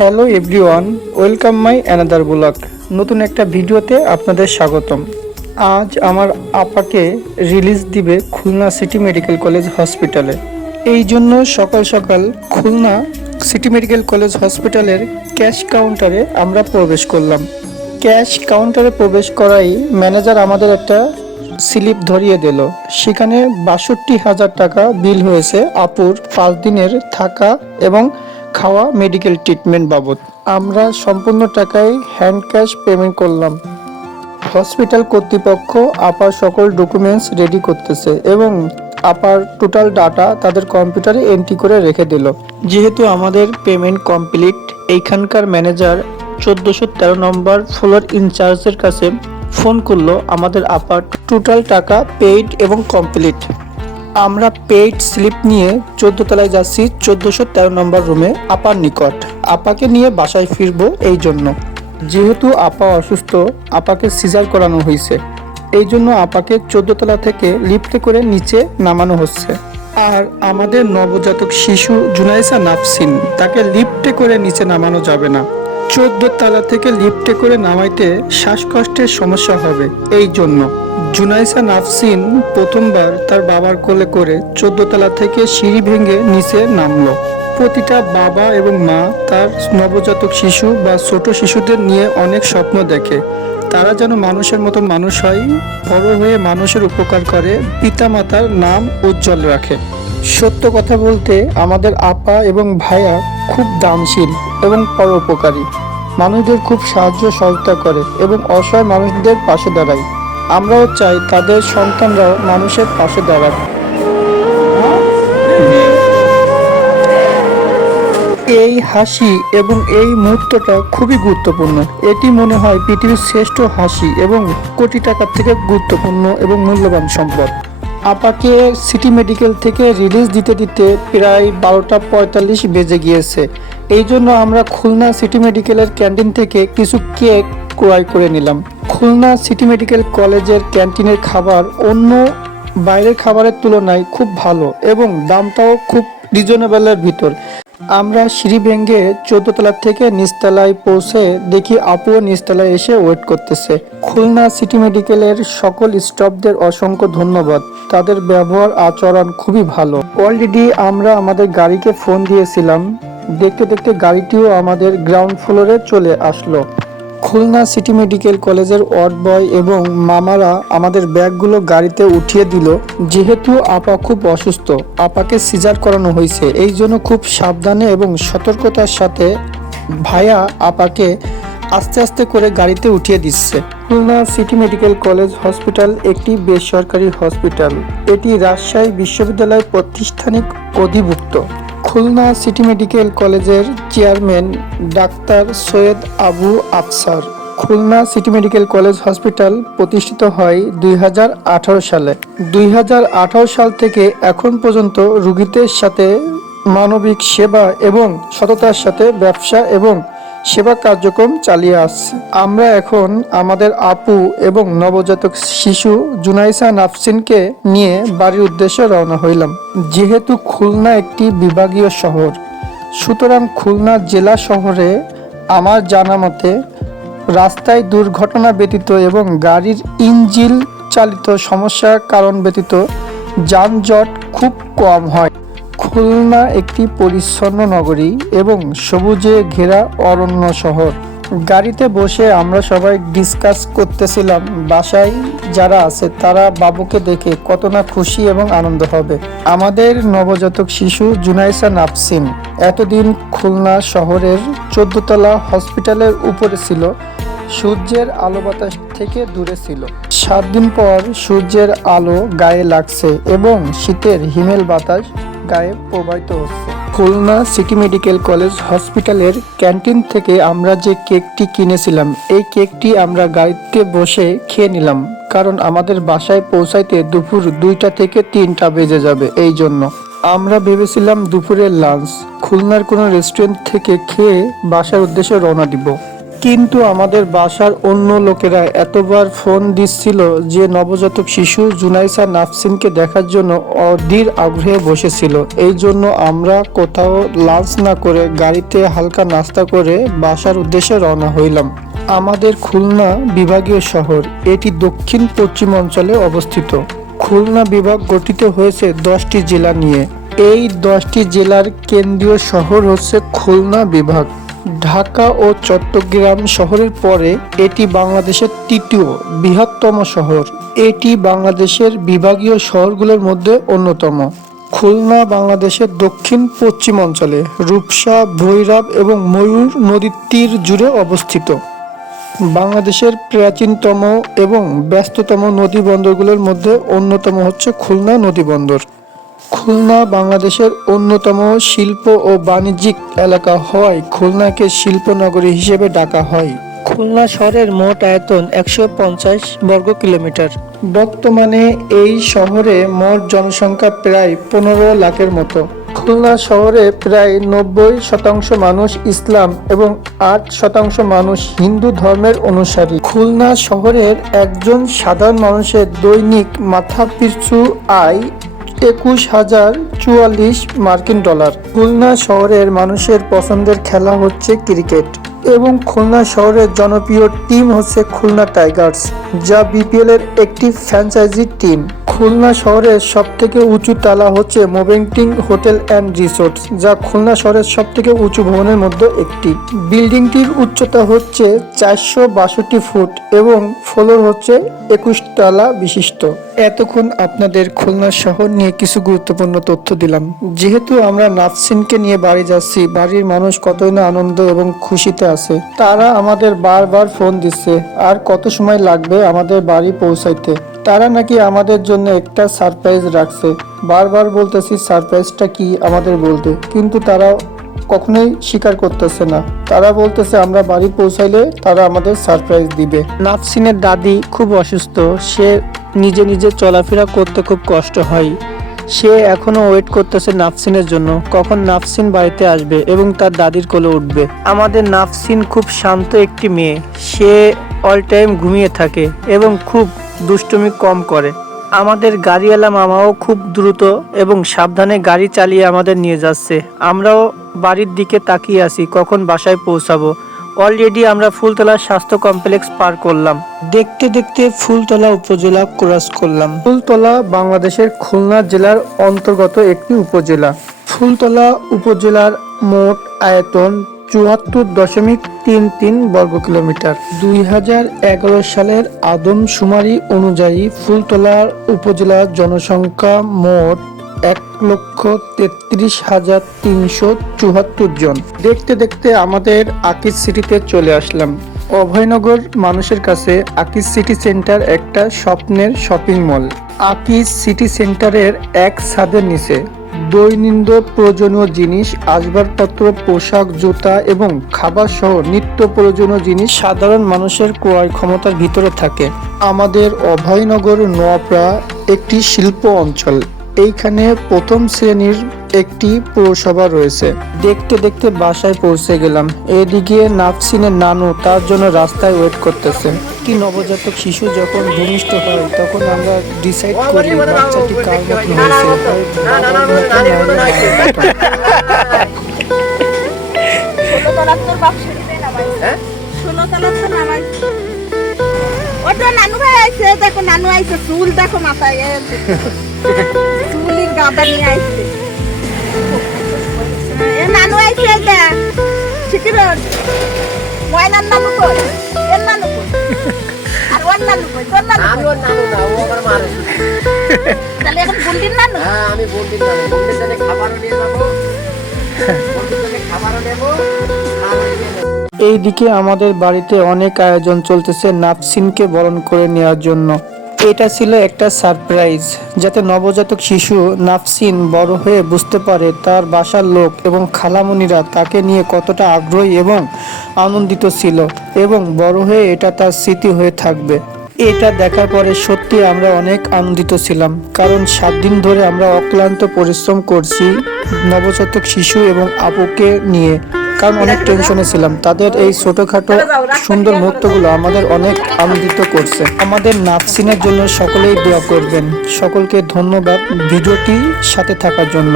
Hello everyone, welcome my another blog. নতুন একটা ভিডিওতে আপনাদের স্বাগতম। আজ আমার আপাকে রিলিজ দিবে খুলনা সিটি মেডিকেল কলেজ হসপিটালে। এই জন্য সকাল সকাল খুলনা সিটি মেডিকেল কলেজ হসপিটালের ক্যাশ কাউন্টারে আমরা প্রবেশ করলাম। ক্যাশ কাউন্টারে প্রবেশ করাই ম্যানেজার আমাদের একটা স্লিপ ধরিয়ে দিল। সেখানে ৬২,০০০ টাকা বিল হয়েছে আপুর ৫ দিনের থাকা এবং খাওয়া মেডিকেল ট্রিটমেন্ট বাবদ। আমরা সম্পূর্ণ টাকায় হ্যান্ড ক্যাশ পেমেন্ট করলাম। হসপিটাল কর্তৃপক্ষ আপার সকল ডকুমেন্টস রেডি করতেছে এবং আপার টোটাল ডাটা তাদের কম্পিউটারে এন্ট্রি করে রেখে দিল। যেহেতু আমাদের পেমেন্ট কমপ্লিট, এইখানকার ম্যানেজার ১৪১৩ নম্বর ফ্লোর ইনচার্জের কাছে ফোন করলো। আমাদের আপার টোটাল টাকা পেইড এবং কমপ্লিট। আমরা পেইড স্লিপ নিয়ে ১৪ তলায় যাচ্ছি ১৪১৩ নম্বর রুমে আপার নিকট। আপাকে নিয়ে বাসায় ফিরবো। এই জন্য যেহেতু আপা অসুস্থ, আপাকে সিজার করানো হয়েছে, এই জন্য আপাকে ১৪ তলা থেকে লিফটে করে নিচে নামানো হচ্ছে। আর আমাদের নবজাতক শিশু জুনাইসা নাফসিন, তাকে লিফটে করে নিচে নামানো যাবে না। ১৪ তলা থেকে লিফটে করে নামাইতে শ্বাসকষ্টের সমস্যা হবে। এই জন্য জুনাইসা নাফসিন প্রথমবার তার বাবার কোলে করে ১৪ তলা থেকে সিঁড়ি ভেঙে নিচে নামলো। প্রতিটা বাবা এবং মা তার নবজাতক শিশু বা ছোট শিশুদের নিয়ে অনেক স্বপ্ন দেখে, তারা যেন মানুষের মতো মানুষ হয়, বড় হয়ে মানুষের উপকার করে, পিতামাতার নাম উজ্জ্বল রাখে। সত্য কথা বলতে আমাদের আপা এবং ভাইয়া খুব দানশীল এবং পরোপকারী, মানুষদের খুব সাহায্য সহযোগিতা করে এবং অসহায় মানুষদের পাশে দাঁড়ায়। আমরাও চাই তাদের সন্তানরাও মানুষের পাশে দাঁড়াক। এই হাসি এবং এই মুহূর্তটা খুবই গুরুত্বপূর্ণ। এটি মনে হয় পৃথিবীর শ্রেষ্ঠ হাসি এবং কোটি টাকার থেকে গুরুত্বপূর্ণ এবং মূল্যবান সম্পদ। আপাকে সিটি মেডিকেল থেকে রিলিজ দিতে দিতে প্রায় ১২টা ৪৫ বেজে গিয়েছে। এই জন্য আমরা খুলনা সিটি মেডিকেলের ক্যান্টিন থেকে কিছু কেক ক্রয় করে নিলাম। খুলনা সিটি মেডিকেল কলেজের ক্যান্টিনের খাবার অন্য বাইরের খাবারের তুলনায় খুব ভালো এবং দামটাও খুব রিজনেবলের ভিতর। আমরা সিঁড়ি ভেঙে ১৪ তলা থেকে নিচতলায় পৌঁছে দেখি আপুও নিচতলায় এসে ওয়েট করতেছে। খুলনা সিটি মেডিকেলের সকল স্টাফদের অসংখ্য ধন্যবাদ, তাদের ব্যবহার আচরণ খুবই ভালো। অলরেডি আমরা আমাদের গাড়িকে ফোন দিয়েছিলাম, দেখতে দেখতে গাড়িটিও আমাদের গ্রাউন্ড ফ্লোরে চলে আসলো। খুলনা সিটি মেডিকেল কলেজের ওয়ার্ড বয় এবং মামারা আমাদের ব্যাগগুলো গাড়িতে উঠিয়ে দিল। যেহেতু আপা খুব অসুস্থ, আপাকে সিজার করানো হয়েছে, এই জন্য খুব সাবধানে এবং সতর্কতার সাথে ভাইয়া আপাকে আস্তে আস্তে করে গাড়িতে উঠিয়ে দিচ্ছে। Khulna city medical college hospital একটি বেসরকারি হসপিটাল। এটি রাজশাহী বিশ্ববিদ্যালয় প্রাতিষ্ঠানিক অধিভুক্ত। খুলনা সিটি মেডিকেল কলেজের chairman doctor Syed Abu Afsar. Khulna city medical college hospital প্রতিষ্ঠিত হয় ২০১৮ সালে। ২০১৮ সাল থেকে এখন পর্যন্ত রোগীদের সাথে মানবিক সেবা এবং সততার সাথে ব্যবসা এবং সেবা কার্যক্রম চালিয়ে আসছে। আমরা এখন আমাদের আপু এবং নবজাতক শিশু জুনাইসা নাফসিনকে নিয়ে বাড়ির উদ্দেশ্যে রওনা হইলাম। যেহেতু খুলনা একটি বিভাগীয় শহর, সুতরাং খুলনা জেলা শহরে আমার জানা মতে রাস্তায় দুর্ঘটনা ব্যতীত এবং গাড়ির ইঞ্জিন চালিত সমস্যার কারণ ব্যতীত যানজট খুব কম হয়। খুলনা একটি পরিচ্ছন্ন নগরী এবং সবুজে ঘেরা অরণ্য শহর। গাড়িতে বসে আমরা সবাই ডিসকাস করতেছিলাম বাসায় যারা আছে তারা বাবুকে দেখে কত না খুশি এবং আনন্দ হবে। আমাদের নবজাতক শিশু জুনাইসা নাফসিন এতদিন খুলনা শহরের ১৪ তলা হসপিটালের উপরে ছিল, সূর্যের আলো বাতাস থেকে দূরে ছিল। ৭ দিন পর সূর্যের আলো গায়ে লাগছে এবং শীতের হিমেল বাতাস গায়ে প্রবাহিত হচ্ছে। খুলনা সিটি মেডিকেল কলেজ হসপিটালের ক্যান্টিন থেকে আমরা যে কেকটি কিনেছিলাম, এই কেকটি আমরা গাড়িতে বসে খেয়ে নিলাম, কারণ আমাদের বাসায় পৌঁছাইতে দুপুর ২টা থেকে ৩টা বেজে যাবে। এই জন্য আমরা ভেবেছিলাম দুপুরের লাঞ্চ খুলনার কোনো রেস্টুরেন্ট থেকে খেয়ে বাসার উদ্দেশ্যে রওনা দিব। কিন্তু আমাদের বাসার অন্য লোকেরা এতবার ফোন দিচ্ছিল যে নবজাতক শিশু জুনাইসা নাফসিনকে দেখার জন্য অধীর আগ্রহে বসেছিল। এই জন্য আমরা কোথাও লাঞ্চ না করে গাড়িতে হালকা নাস্তা করে বাসার উদ্দেশ্যে রওনা হইলাম। আমাদের খুলনা বিভাগীয় শহর, এটি দক্ষিণ পশ্চিম অঞ্চলে অবস্থিত। খুলনা বিভাগ গঠিত হয়েছে 10টি জেলা নিয়ে। এই 10টি জেলার কেন্দ্রীয় শহর হচ্ছে খুলনা বিভাগ। ঢাকা ও চট্টগ্রাম শহরের পরে এটি বাংলাদেশের তৃতীয় বৃহত্তম শহর। এটি বাংলাদেশের বিভাগীয় শহরগুলোর মধ্যে অন্যতম। খুলনা বাংলাদেশের দক্ষিণ পশ্চিম অঞ্চলে রূপসা, ভৈরব এবং ময়ূর নদীর তীর জুড়ে অবস্থিত। বাংলাদেশের প্রাচীনতম এবং ব্যস্ততম নদী বন্দরগুলোর মধ্যে অন্যতম হচ্ছে খুলনা নদী বন্দর। খুলনা বাংলাদেশের অন্যতম শিল্প ও বাণিজ্যিক এলাকা হওয়ায় খুলনাকে শিল্পনগরী হিসেবে ডাকা হয়। খুলনা শহরের মোট আয়তন 150 বর্গ কিলোমিটার। বর্তমানে এই শহরে মোট জনসংখ্যা প্রায় 15 লাখের মতো। খুলনা শহরে প্রায় 90% মানুষ ইসলাম এবং 8% মানুষ হিন্দু ধর্মের অনুসারী। খুলনা শহরের একজন সাধারণ মানুষের দৈনিক মাথাপিছু আয় 21,044 মার্কিন ডলার। খুলনা শহরের মানুষের পছন্দের খেলা হচ্ছে ক্রিকেট এবং খুলনা শহরের জনপ্রিয় টিম হচ্ছে খুলনা টাইগার্স, যা বিপিএল এর একটি ফ্র্যাঞ্চাইজি টিম। খুলনা শহরের সবথেকে উঁচু তালা হচ্ছে মোবেন্টিং হোটেল অ্যান্ড রিসোর্টস, যা খুলনা শহরের সবথেকে উঁচু ভবনের মধ্যে একটি। বিল্ডিংটির উচ্চতা হচ্ছে 462 ফুট এবং ফ্লোর হচ্ছে 21 তলা বিশিষ্ট। এতক্ষণ আপনাদের খুলনা শহর নিয়ে কিছু গুরুত্বপূর্ণ তথ্য দিলাম। যেহেতু আমরা নাফসিনকে নিয়ে বাড়ি যাচ্ছি, বাড়ির মানুষ কতই না আনন্দ এবং খুশিতে আছে। তারা আমাদের বারবার ফোন দিচ্ছে আর কত সময় লাগবে আমাদের বাড়ি পৌঁছাইতে। তারা নাকি আমাদের জন্য একটা সারপ্রাইজ রাখছে। বারবার বলতেছি সারপ্রাইজটা কি আমাদের বলতে, কিন্তু তারা কখনোই স্বীকার করতেছে না। তারা বলতেছে আমরা বাড়ি পৌঁছাইলে তারা আমাদের সারপ্রাইজ দিবে। নাফসিনের দাদি খুব অসুস্থ, সে নিজে নিজে চলাফেরা করতে খুব কষ্ট হয়। সে এখনো ওয়েট করতেছে নাফসিনের জন্য, কখন নাফসিন বাড়িতে আসবে এবং তার দাদির কোলে উঠবে। আমাদের নাফসিন খুব শান্ত একটি মেয়ে। সে অল টাইম ঘুমিয়ে থাকে এবং খুব দুষ্টুমি কম করে। আমাদের গাড়িওয়ালা মামাও খুব দ্রুত এবং সাবধানে গাড়ি চালিয়ে আমাদের নিয়ে যাচ্ছে। আমরাও বাড়ির দিকে তাকিয়ে আছি কখন বাসায় পৌঁছাবো। অলরেডি আমরা ফুলতলা স্বাস্থ্য কমপ্লেক্স পার করলাম। দেখতে দেখতে ফুলতলা উপজেলা ক্রস করলাম। ফুলতলা বাংলাদেশের খুলনা জেলার অন্তর্গত একটি উপজেলা। ফুলতলা উপজেলার মোট আয়তন 74.33 বর্গ কিলোমিটার। 2011 সালের আদমশুমারি অনুযায়ী ফুলতলা উপজেলার জনসংখ্যা মোট 1,33,374 জন। দেখতে দেখতে আমাদের আকিজ সিটিতে চলে আসলাম। অভয়নগর মানুষের কাছে আকিজ সিটি সেন্টার একটা স্বপ্নের শপিং মল। আকিজ সিটি সেন্টারের এক ছাদের নিচে দৈনন্দিন প্রয়োজনীয় জিনিস, আসবাবপত্র, পোশাক, জুতা এবং খাবার সহ নিত্য প্রয়োজনীয় জিনিস সাধারণ মানুষের ক্রয় ক্ষমতার ভিতরে থাকে। আমাদের অভয়নগর নোয়াপাড়া একটি শিল্প অঞ্চল। এইখানে প্রথম শ্রেণীর একটি পৌরসভা রয়েছে। দেখতে দেখতে বাসায় পৌঁছে গেলাম। এদিকে নাফসিনের নানু তার জন্য রাস্তায় ওয়েট করতেছে। কি নবজাতক শিশু যখন ভূমিষ্ঠ হয় তখন আমরা ডিসাইড করি বাচ্চাটি কার মতন হয়েছে। নানু ভাই আইছে, দেখো নানু আইছে, চুল দেখো মাথায় চুলির গাদা নিয়ে আইছে। নানু আইছে এটা সিটি রোড। ময়নার নানু কই? এর নানু কই? আর ওর নানু কই? তোর নানু কই? নানু না, ও আমার মা রে। তাহলে এখন বন্ডির নানু? হ্যাঁ, আমি বন্ডির নানু। বন্ডির জন্য খাবার নিয়ে যাবো। বন্ডির জন্য খাবার নেব। এইদিকে আমাদের বাড়িতে অনেক আয়োজন চলতেছে নাফসিনকে বরণ করে নেওয়ার জন্য। এটা ছিল একটা সারপ্রাইজ, যাতে নবজাতক শিশু নাফসিন বড় হয়ে বুঝতে পারে তার বাসার লোক এবং খালামণিরা তাকে নিয়ে কতটা আগ্রহী এবং আনন্দিত ছিল এবং বড় হয়ে এটা তার স্মৃতি হয়ে থাকবে। এটা দেখার পরে সত্যি আমরা অনেক আনন্দিত ছিলাম, কারণ 7 দিন ধরে আমরা অক্লান্ত পরিশ্রম করছি নবজাতক শিশু এবং আপুকে নিয়ে। কারণ অনেক টেনশনে ছিলাম। তাদের এই ছোটখাটো সুন্দর মুহূর্তগুলো আমাদের অনেক আনন্দিত করছে। আমাদের নাফসিনের জন্য সকলেই দোয়া করবেন। সকলকে ধন্যবাদ ভিডিওটি সাথে থাকার জন্য।